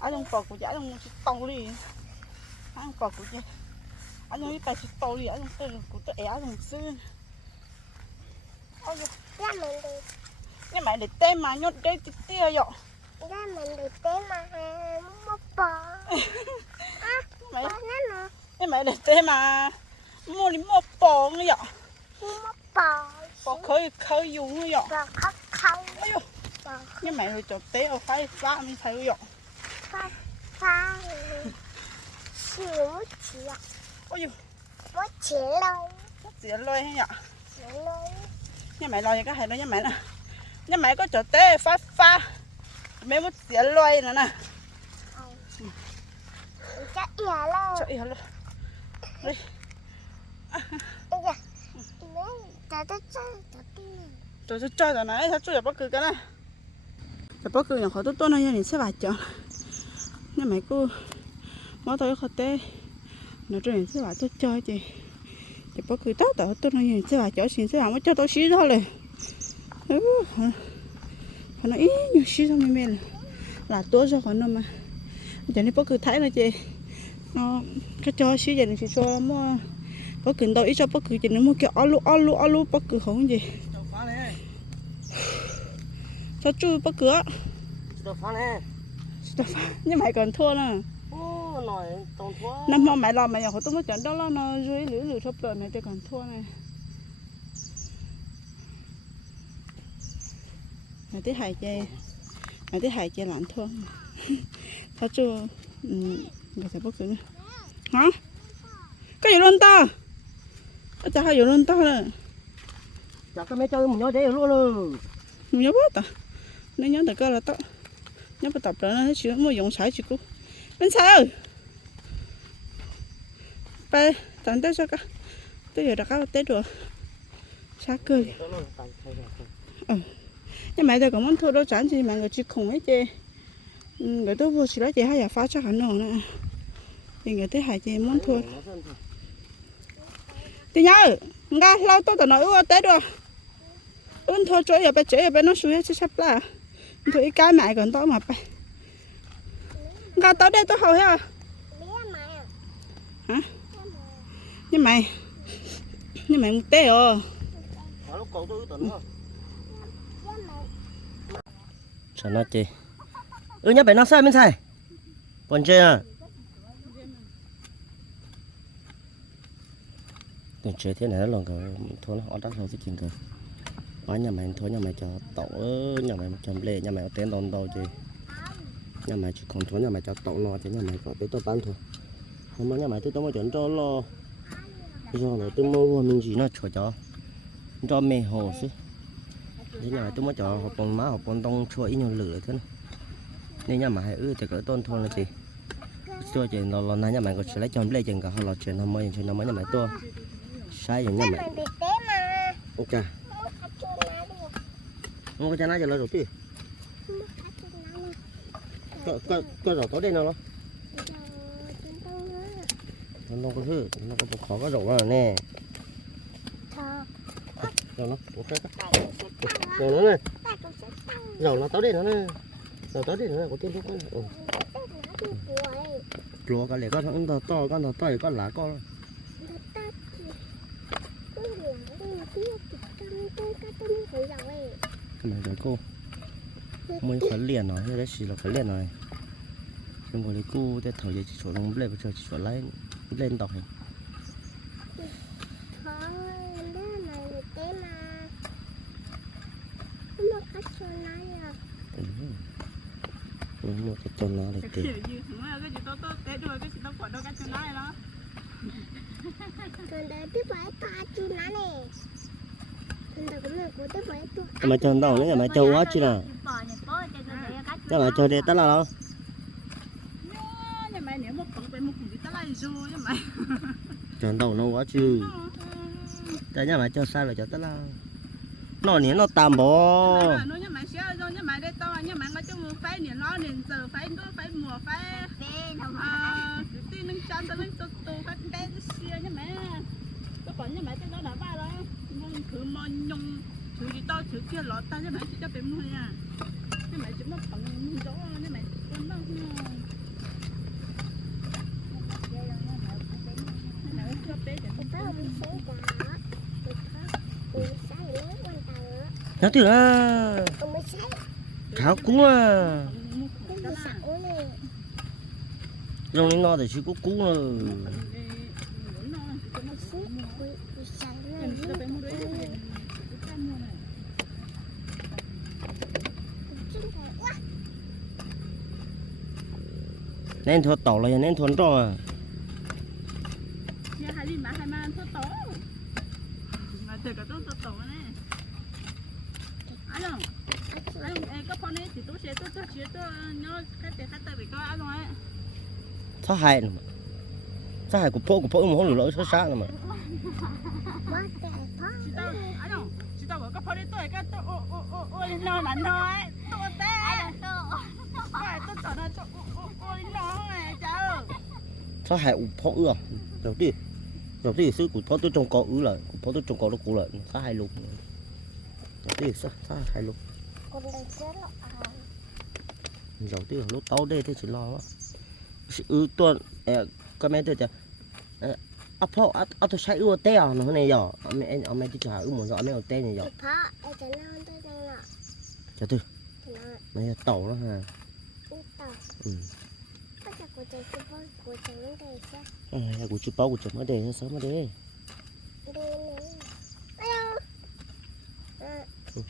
anh không bỏ của chị anh không tàu đi. Anh không bỏ của chị. Anh không tay chị tàu đi anh không tay của tôi é không sư ra mình đi nhưng mà để tên mà nhốt đây tí tia vậy ra mình đi tế mà mua bò. Mày nhưng mà. để tên mà mua đi mua bò nữa vậy mua bò. Bò khơi khơi dùng nữa vậy bò dồi bò nhưng mà rồi cho té ở phải phá mình thấy vậy pha pha xíu chỉ ôi chỉ chỉ chỉ lo cái hay đó cho té phá chỉ nữa cho yên luôn ta cho rồi bất cứ cái này. Giờ bất cứ nhà họ tôi tôi nói như sẽ vài chọn nhưng mà cô mỗi tôi khó tê. Nó truyền sẽ lại tôi chơi chị. Chị bố cứ tao tao tôi nói sẽ lại chỗ xin sẽ lại mới cho tôi xí đó rồi nó ý ít nhiều xí xong mình mình là tôi cho còn nó mà. Giờ này bố cứ thấy là chị ờ, nó cái cho xí giờ này chị cho mua bố cứ tao ít cho bố cứ chị nó mua cái alu alu alu bố cứ không gì. Cho chú bố cứ đó phá này nhưng mà còn thua thua. năm hôm mày làm mày họ tôi mới chọn đó là nó dưới lưỡi lưỡi thấp rồi này tôi còn thua này. Mày thấy hại chê mày thấy hại chê lạnh thua. Sao chú ừ người ta cứ nữa hả? Cái gì luôn ta ở chả hay luôn ta nè Chả có mấy chơi một nhói đấy luôn. Rồi. nhớ quá ta nó nhớ được cái là tao nó phải tập rồi nó chỉ mua dùng sải chỉ cú bên sao bé tận tới sao cả tôi giờ đã có tới rồi xa cười Ừ, nhưng mà tôi cũng muốn thua đâu chẳng gì mà người chỉ khùng ấy chứ người tôi vô chỉ nói chị hay giờ phá cho hẳn rồi, nè thì người thấy hại chị muốn thua thì nhớ nga lâu tôi tao nói ưa tới rồi ơn thua chỗ giờ bé chỗ giờ bé nó suy hết chứ sắp là thôi cái mẹ còn to mà bé nga tới đây tôi hầu hả mày Hả? bé mày nhưng mày một té rồi Sao nó chi? Ừ nhá bé nó sai bên sai. Còn chơi à? Còn chơi thế này là lòng cả thôi nó họ đắt rồi cái chuyện cơ. Ở nhà mày thôi nhà mày cho tậu nhà mày chầm lệ nhà mày tên đòn đầu chứ. Nhà mày chỉ còn thôi nhà mày cho tậu lo chứ nhà mày có tới tôi bán thôi. Không mà nhà mày tôi tôi mới chuẩn cho lo. Giờ này tôi mua qua mình gì nó cho cho. Cho mẹ hồ chứ. Thế nhà tôi mới cho học bằng má học bằng tông chua ít nhiều lửa thế này. Nên nhà mày ư thì cỡ tôn thôn là gì. Cho chuyện nó là nhà mày có sẽ lấy chồng lấy chồng cả họ là chuyện nó mới chuyện nó mới nhà mày to. Sai rồi nhà mày. Ok. mua cá chua lá đi Không có cha nói cho lời đầu tiên. mua cá chua lá đi Có có có rồi tối đây nào giờ nữa Nó có thứ nó có khó có rổ rồi nè. Rồi nó ok. Rồi nó này. Rồi nó tối đây nó nè. Rồi tối đây nó có tiền thuốc tuổi Lúa cái này có thằng to to con to to có lá con. Thật ta thì cứ liền đi mà tiếp thì tăng tôi cá tôi phải rồi Cái này rồi cô. Mới phải liền nó, thế đấy chỉ là phải liền rồi. Nhưng mà lấy cô để thở gì chỉ chỗ nó lên bây giờ chỉ chỗ lấy lên đọc hình. Mua cái cho nó để tiền. chân Còn đấy tiếp phải cá chua lá này mà cho đâu nữa mà chơi quá chứ nào. Cho mà chơi đi tao là đâu. Chơi đâu nó quá chứ. Cho nhà mà cho sai rồi cho tao là nó nhỉ nó tạm bỏ nó xíu rồi đây to chung phải nó giờ phải nó phải mùa phải tin chân phải bé xíu cái bọn nhà mấy cái đó đã ba đó ngon thử mò nhung. Thử gì to thử kia lọt, ta nhà máy chỉ cho bé mua nha nhà máy chỉ mất bằng mua chỗ nhà máy em đâu nó thử à tháo cú à rồi nó để chứ cúng cú rồi nên thua tàu là nên thua trò à? Nhà hai đi mà hai mà thua tổ. Mà từ cái tôi tổ này anh không anh em có con ấy thì tôi sẽ tôi tôi sẽ tôi nó cái tiền khách tới bị có anh nói sao hại mà sao hại của phố của phố mà không được lỗi sao sao mà quá tệ quá chị tao anh không chị tao có con ấy tôi cái tôi ô ô ô ô lên nó mà. Nói tôi té phải tôi chọn nó cho ô ô ô lên nó này cháu sao hại của phố ưa đầu tiên đầu tiên sư của phố tôi trồng cỏ ứ lại của phố tôi trồng cỏ nó cũ lại sao hại luôn đầu tiên sao sao hại luôn con đây chết rồi à đầu tiên là lúc tao đây thì chỉ lo quá. Ứ tuần cái mấy tôi chả à phố à à tôi sai ưa té à nó này giờ mẹ anh ông mẹ tôi chả ứ một giờ mẹ ở té này giờ thì phá ai cho nó tôi đang là chả tôi thì nó mẹ tàu đó ha ít tao ừ bắt đầu của tôi sẽ bớt của tôi nó đây sẽ à của chú bao của chú mới để sao mới để đi này alo à tôi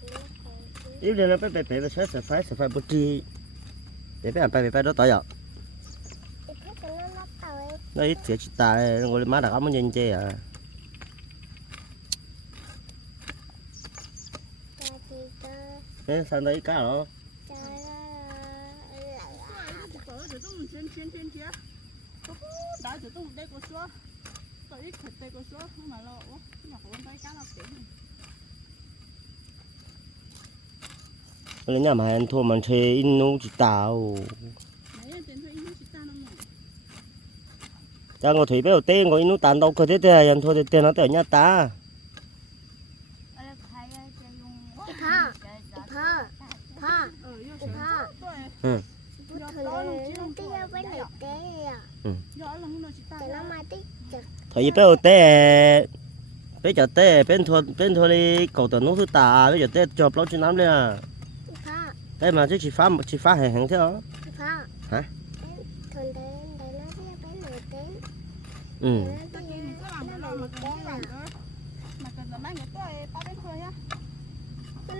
chỉ là còn chỉ nếu đây nó phải phải phải phải phải phải phải bút chi để phải phải phải đó tao giờ thì phá cho nó nó tao ấy nó ít thiệt chị ta nó gọi là má đặc ấm nhân chơi à cha thì cho thế sao đấy cá đó cha là tổ thì tôi mình trên trên trên kia tôi đã thì tôi đây có số tôi ít thịt đây có số không mà lo nhà của tay cá nào tiền lên nhà mà anh thua mình thuê in nu chị tao nãy tiền thuê ít chỉ ta nó mà cha ngồi thủy béo tên ngồi in nu đó, đâu cơ thế thế anh thua thì tiền nó tới nhà ta thì phá thì phá phá ừ yêu thì sướng phá tôi bút thời này mà lo, với này té à do là không nói chỉ ta cho nó mà tí chật thủy béo té bé giờ té bên thua bên thua đi cầu tờ nút thứ tà bây giờ té cho bao nhiêu năm lên thì phá thế mà chứ chỉ phá chỉ phá hàng hàng thế đó thì phá Hả? thường để để nó tí với này té ừ ta kia mình có làm nó mà cái làm mà cần là mang cái tôi ba bên khơi á cái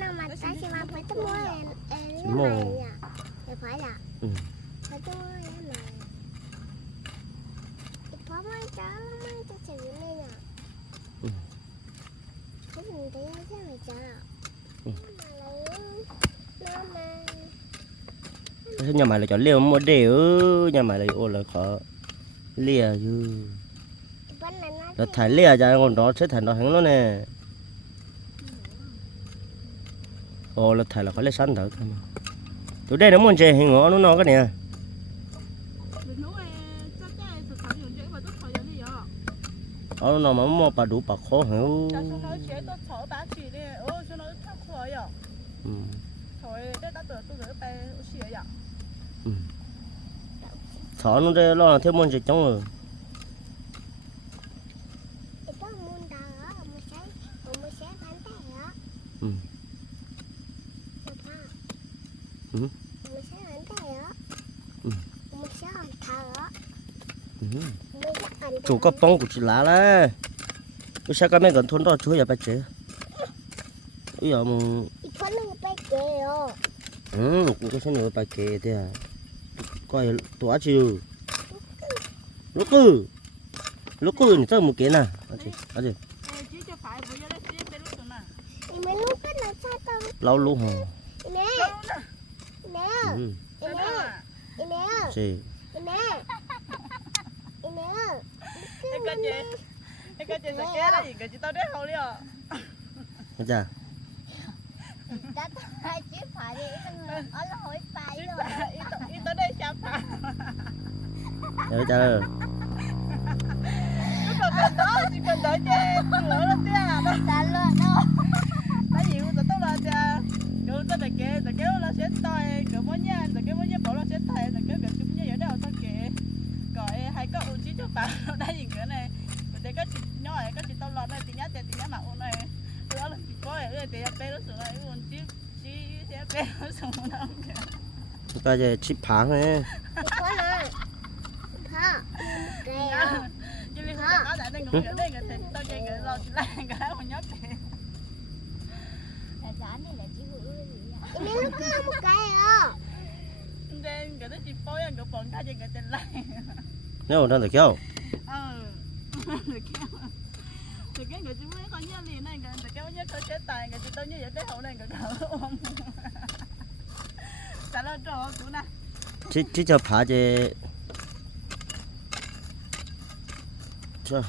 nào mà ta chỉ mà phải tới mua em em Chỉ mua. này nhỉ thì phải là Ừ. phải tới mua em này thì phá mới chó mới cho chị này nhỉ Ừ. cái gì đấy chứ mày chó Ừ. mà lấy nó mà thế nhà mày là chọn liều mua đều nhà mày là ô là khó. Lìa chứ. Bên này nó nó thải lìa ra còn đó sẽ thải nó hắn nó nè. Ồ là thải là khỏi lấy sẵn thở thôi mà tụi đây nó muốn chơi hình ngõ nó nó cái nè. Đừng nói cha cha thực phẩm dùng chơi mà tôi thổi vậy đi vậy ở nó mà mua bà đủ bà khó hiểu cha chúng nó chế tôi thổi ba chỉ đi ô chúng nó thắc khổ vậy? Ừ. Ừ. thọ nó đây lo là thêm môn gì trong rồi có Ừ. Ừ. chủ có bông của chị lá đấy. Bây giờ có mấy gần thôn đó, chú giờ bà chế? Bây giờ mà thì có nó bay kìa ừ cũng xong số nữa bà thế à coi tụi chiều, lúc cứ lúc cứ thì tao một cái nè à chị à chị chỉ cho phải bây cái đấy chỉ bên lúc nào thì mấy lúc cái là sao tao lâu lúc hả nè nè ừ nè nè chị nè nè cái cái cái cái cái cái cái cái cái cái cái cái cái cái cái cái chưa đã hai chiếc phải đi ở là hỏi phải rồi ít tới đây chạm phải nghe chưa còn cần đó chỉ cần tới chơi lỡ nó tia nó đã luôn đâu? Tại vì tôi tôi là tia cứ tôi phải kể tôi kêu là sẽ tay cứ mỗi nhà tôi kêu mỗi nhà bảo là sẽ tay tôi kêu cái chúng nhà ở đâu tôi kể. Gọi hai có ưu chí cho bà. Đã nhìn cái này. Để cái chị nhỏ cái chị tao lọt này thì nhá thì nhá mà ôn này. Nữa là chị có này thì bé nó sửa lại ôn sẽ bé nó sửa nó ta về chip phá này có này ha kèo chứ liên quan nó đã đang ngồi ở đây người thì tao chơi người lo lại cái mà nhóc thì mình nó có một cái à nên người đó chị phối ăn cái bọn cái gì người tên lại nếu mà đang được kéo ờ được kéo được cái người chỉ mới có nhớ liền này người được kéo nhớ có chế tài người chỉ tao nhớ vậy cái hậu này người cỡ ôm trả lời trò của nè chỉ chỉ cho phá chứ cho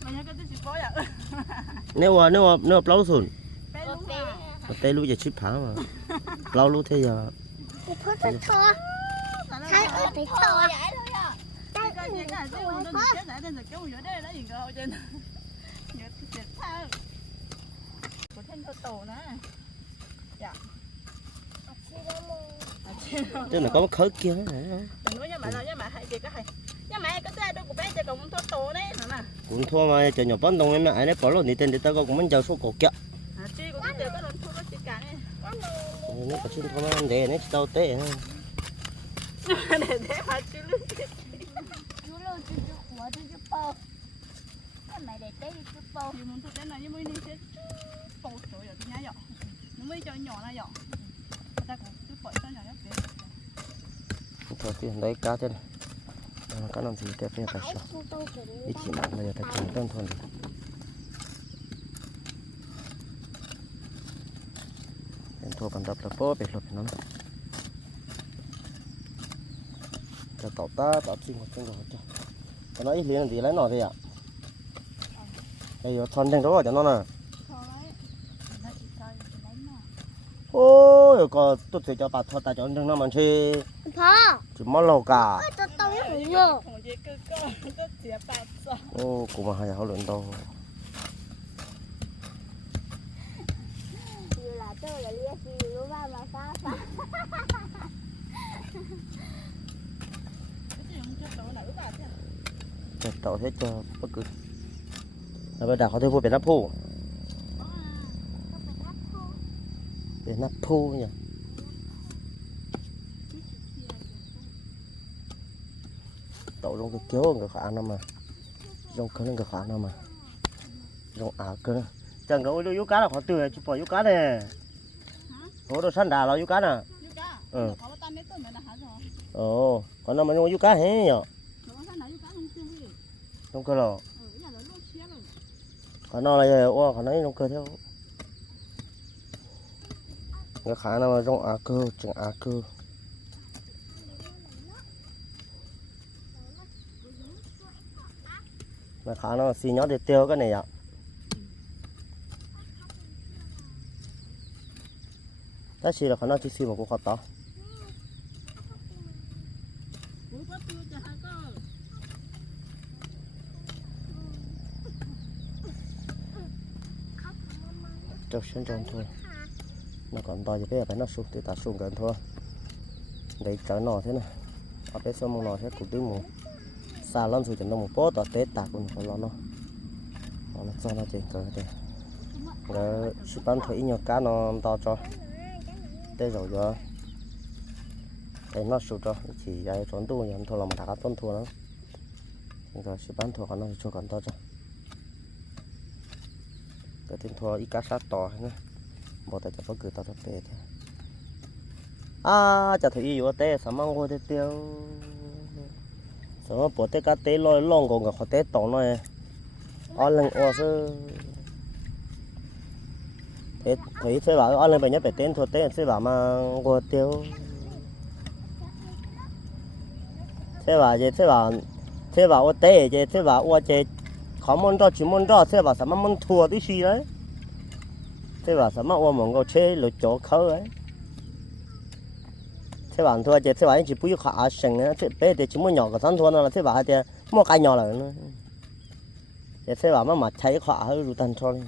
mà nhớ cái tí chị phối à nếu mà nếu mà nếu mà lâu rồi bé đúng à mà tay lúc giờ chip phá mà lâu lúc thế giờ một phút thôi thôi trả lời hai trò ơi phải thôi cái cái gì cái gì nó được chế tài nên được kéo giữa đây đó gì cơ trên nhớ chết sao của thêm cho tổ nè à chứ tức là có cái khởi kia này đừng có nhớ mẹ nói nhớ mẹ hay gì cái hay nhớ mẹ cái xe đâu của bé chơi còn muốn thoát tổ đấy hả nè cũng thua mà cho nhỏ bắn đông em ai đấy bỏ lô đi tên để tao có cũng muốn chờ số cổ kia. Có thua nó có chuyện thôi mà để nó tao té để để mà chứ lưng thì muốn thực tế này như mới đi sẽ bầu sổi ở cái nhà dọ nó mới cho nhỏ là dọ ta cũng cứ bỏ cho nhỏ nhất thế thôi thì đấy cá thế này Ờ, cá làm gì đẹp như cái sao ít chỉ mặn bây giờ ta chỉnh đơn thuần em thua còn đập là bố bị lột nó cho tỏ ta tỏ chinh một chinh rồi cho cái nó ít liền gì lấy nó đi ạ bây giờ thon đen đó cho nó nè. Cho mà ôi có tốt thì cho bà thọ ta cho nó mà chi chỉ mất lâu cả. Tôi tôi biết không? Ngờ không chỉ cứ có có chỉ ba sao ô cũng mà hay hảo luận đâu như là tôi là lia gì lúc ba mà sao sao cái gì không cho tổ nữ bà thế cho tàu hết cho bất cứ là bây giờ có thể mua biển nắp phu biển nắp phu nhỉ tàu trong cái kéo người khả năm mà trong cái người khả năm mà trong ả cơ chẳng có đâu cá là khó từ chụp bỏ cá này có đồ săn đà là cá nè Yuka Ừ. có bao nhiêu tuổi mà là hả rồi ồ còn năm mà dùng cá hết nhỉ nó sao nào Yuka không chưa biết trong cơ rồi ừ giờ nó lúc xía rồi khả nó là ô, khả nói nó cơ theo cái khả năng là trong á cơ chẳng á cơ. Mà khả năng xì nhót để tiêu cái này ạ. Ta chỉ là khả năng chỉ xì một cú khó to cũng có tiêu cho hai con cho xin cho thôi. Nó còn to thì bây phải nó xuống thì ta xuống gần thôi. Đấy trở nọ thế này. Ở bên mông nọ thế cũng tiếng một xa lắm rồi chẳng đâu một bó tỏ tết tạc cũng phải lo nó. Nó nó cho nó tiền, cờ thế rồi sụp bán thủy nhiều cá nó to cho. Tê rồi cho để nó sụp cho. Chỉ dạy trốn tu nhận thôi là mà đã tuân thua nó rồi sụp bán thua còn nó cho còn to cho. ก็ถึงทออีกาซาต่อนะบอกแต่จะพอเกิดต่อทะเปดอ่าจะถืออยู่เต้สามังโกเตียวสามารปวดเต้กาเต้ลอยล่องกงกับขอเต้ต่อหน่อยอ๋อลังอ๋อซื้อเต้ถือเสื้อหลาอ๋อลังไปเนี้ยไปเต้นทัวเต้เสื้อหลามังโกเตียวเสื้อหลาเจเสื้อหลาเสื้อหลาโอเต้เจเสื้อหลาโอเจ khó môn cho chỉ môn cho sẽ bảo sao mà môn thua tí gì đấy thế bảo sao mà ôm một cái chế lột chỗ khâu ấy thế bảo thôi chứ thế bảo chỉ bùi khả sinh á thế bé thì chỉ muốn nhỏ cái sản thua nó là thế bảo thì mua cái nhỏ là nữa thế bảo mà mà thấy khả hơi rụt tan thôi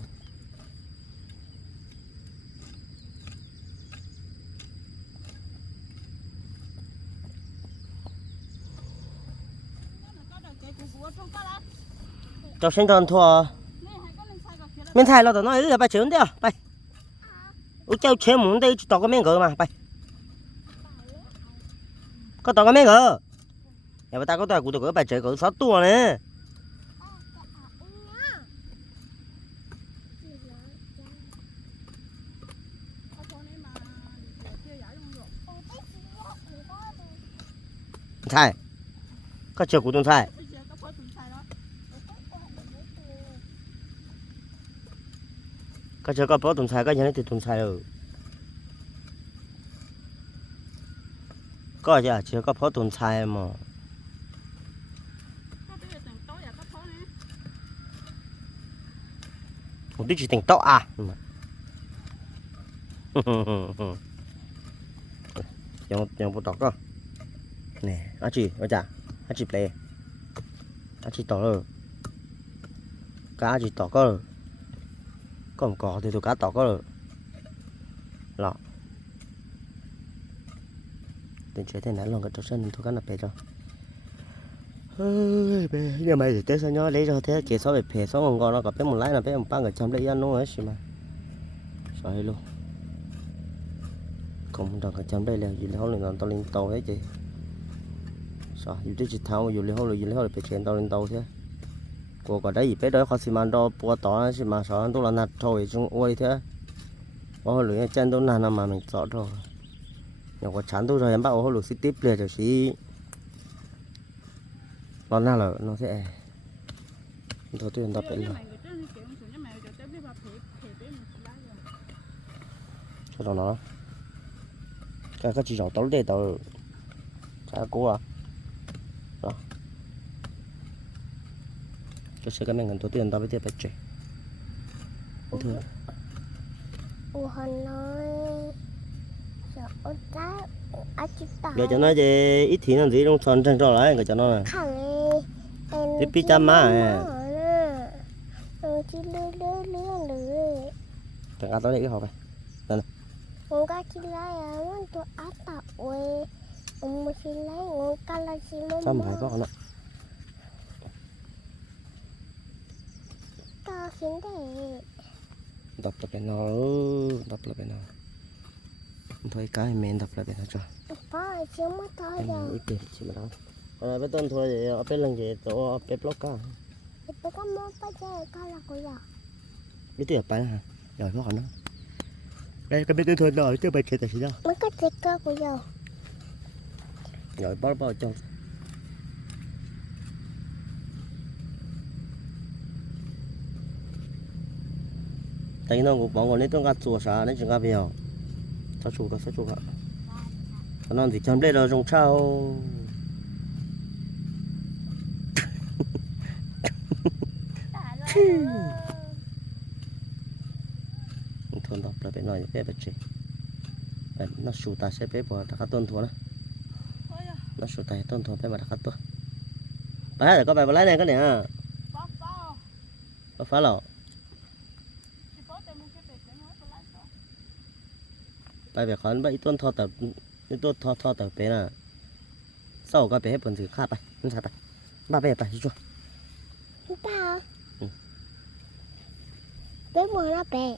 cho sinh tròn thua. Mình thay lo tao nói là bài trưởng đi à? Bài ủa cháu chế muốn đây, tao có mấy ngựa mà bài có tao có mấy ngựa nhà ta có tao cũng tao có bài chơi cỡ sáu tua nè. Thay có chơi cụ tôi thay có chơi có bó tuần thay có nhà này thì tuần thay rồi có chứ chưa có bó tuần thay mà một tí chỉ tỉnh tóc à màยังยังบ่ตอกก็นี่อาชีว่าจ้ะอาชีเปลอาชีต่อเลยกาอาชีต่อก็เลยก็มก่อที่ตัวกาต่อก็เลยหรอเดี๋ยวเชื่อที่ไหนลอ còn có thì tôi cá tỏ có rồi lọ. Tiền chế thế này lòng cái trâu sân tôi cá nạp bể cho. Bể giờ mày thì tết sao nhó lấy cho thế, chỉ số về phe số ngon ngon, nó có bé một lái là bé một ba người chăm lấy ăn luôn ấy mà. Sợi luôn. Không đang cái chăm đây là gì là không là tao lên tàu hết chị. Sao dù tới chị thao mà dù lấy không là gì lấy không là phải chuyện tao lên tàu thế cô có đấy bé đó khó xí mà đó bùa tỏ xí mà sao tôi là nạt thôi chung ôi thế ô lưỡi chân tôi nạt mà mình sợ rồi nhưng có chán tôi rồi em bảo ô lưỡi xí tiếp liền rồi xí nó nào là nó sẽ tôi tôi đọc lại rồi cho nó nó cái cái chỉ rõ tối để tao sao cố à cái sự cái mình cần tôi tiền tao với tiền phải chạy thưa giờ cho nó gì ít thì làm gì trong son chân cho lại cái cho nó này à. ừ lưới lưới lưới chẳng ăn tao để cái hộp này. Ngon cá chỉ lấy à ngon tôi áp tao ơi ông mua chỉ lấy ngon cá là chỉ mua sao mà phải có nó ชิ้นได้ดับละเป็นเอดับละเป็นเอถอยกายเมนดับละเป็นเอจ้ะป้าเชื่อมต่อยเดียวอีกเดียวชิมแล้วเออไปต้นถอยเดียวเอาไปลังเกตัวเอาไปปลอกก้าไปก็มองไปเจอก้าละกูอยากไม่เตี้ยไปนะฮะเดี๋ยวพ่อเขาเนาะได้ก็ไปต้นถอยเดี๋ยวเจไปเจอแต่ชิมแล้มันก็เจอก้ากูอยากเดี๋ยวป้าเปล่าจ้ะ tại nó cũng bọn còn lấy tôi ngắt chùa 啥 đấy chúng ta bây giờ sao chùa sao chùa cả nó thì chấm đây là rong trao. Thôn đọc là phải nói bé bé chị nó sụt ta sẽ bé bỏ đặt tôn thua đó. Nó sụt ta tôn thua bé mà đặt tôn bà để có bài bà lấy này cái này à có phá lọ bài về khán bài tôn thọ tập tôn thọ thọ tập bé nè sau cái bé hết bẩn thử khác bài nó sao bài ba bé bài chưa ba Ừ. bé mua nó bé